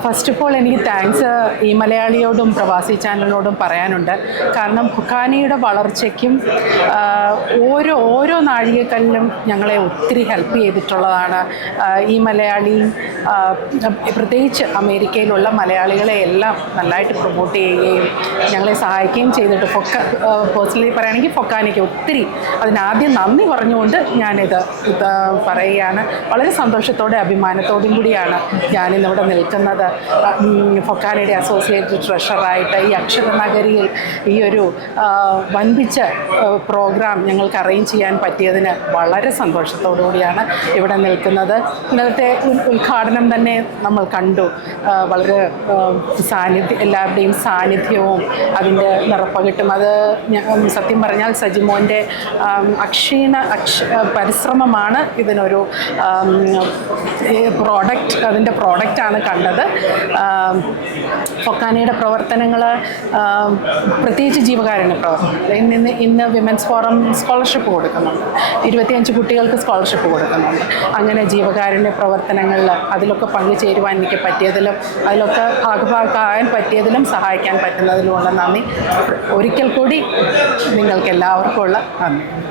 First of all എനിക്ക് thanks ഈ മലയാളിയോടും പ്രവാസി ചാനലിനോടും പറയാനുണ്ട്. കാരണം ഖുഖാനിയുടെ വളർച്ചയ്ക്കും ഓരോ ഓരോ നാഴികക്കല്ലിലും ഞങ്ങളെ ഒത്തിരി ഹെൽപ്പ് ചെയ്തിട്ടുള്ളതാണ്. ഈ മലയാളിയും ആ, പ്രത്യേകിച്ച് അമേരിക്കയിലുള്ള മലയാളികളെ എല്ലാം നല്ലതായിട്ട് പ്രൊമോട്ട് ചെയ്യുകയും ഞങ്ങളെ സഹായിക്കുകയും ചെയ്തിട്ട് ഫൊക്ക പേഴ്സണലി പറയുകയാണെങ്കിൽ ഫൊക്കാനിക്ക് ഒത്തിരി അതിനാദ്യം നന്ദി പറഞ്ഞുകൊണ്ട് ഞാനിത് പറയുകയാണ്. വളരെ സന്തോഷത്തോടെ അഭിമാനത്തോടും കൂടിയാണ് ഞാനിന്നിവിടെ നിൽക്കുന്നത്. ഉം, ഫൊക്കാനയുടെ അസോസിയേറ്റ് ട്രഷറായിട്ട് ഈ അക്ഷരനഗരിയിൽ ഈ ഒരു വൻപിച്ച പ്രോഗ്രാം ഞങ്ങൾക്ക് അറേഞ്ച് ചെയ്യാൻ പറ്റിയതിന് വളരെ സന്തോഷത്തോടുകൂടിയാണ് ഇവിടെ നിൽക്കുന്നത്. ഇന്നത്തെ ഉദ്ഘാടനം തന്നെ നമ്മൾ കണ്ടു. വളരെ സാന്നിധ്യം എല്ലാവരുടെയും സാന്നിധ്യവും അതിന്റെ നിറപ്പകിട്ടും അത് സത്യം പറഞ്ഞാൽ സജിമോന്റെ അക്ഷീണ അക്ഷ പരിശ്രമമാണ് ഇതിനൊരു പ്രോഡക്റ്റ് അതിന്റെ പ്രോഡക്റ്റാണ് കണ്ടത്. ഫൊക്കാനയുടെ പ്രവർത്തനങ്ങൾ പ്രത്യേകിച്ച് ജീവകാരുണ്യ പ്രവർത്തനങ്ങൾ ഇന്ന് ഇന്ന് വിമൻസ് ഫോറം സ്കോളർഷിപ്പ് കൊടുക്കുന്നുണ്ട്. ഇരുപത്തിയഞ്ച് കുട്ടികൾക്ക് സ്കോളർഷിപ്പ് കൊടുക്കുന്നുണ്ട്. അങ്ങനെ ജീവകാരുണ്യ പ്രവർത്തനങ്ങളിൽ അതിലൊക്കെ പങ്കുചേരുവാൻ എനിക്ക് പറ്റിയതിലും അതിലൊക്കെ ഭാഗഭാഗമാകാൻ പറ്റിയതിലും സഹായിക്കാൻ പറ്റുന്നതിലുമുള്ള നന്ദി. ഒരിക്കൽ കൂടി നിങ്ങൾക്ക് എല്ലാവർക്കും ഉള്ള നന്ദി.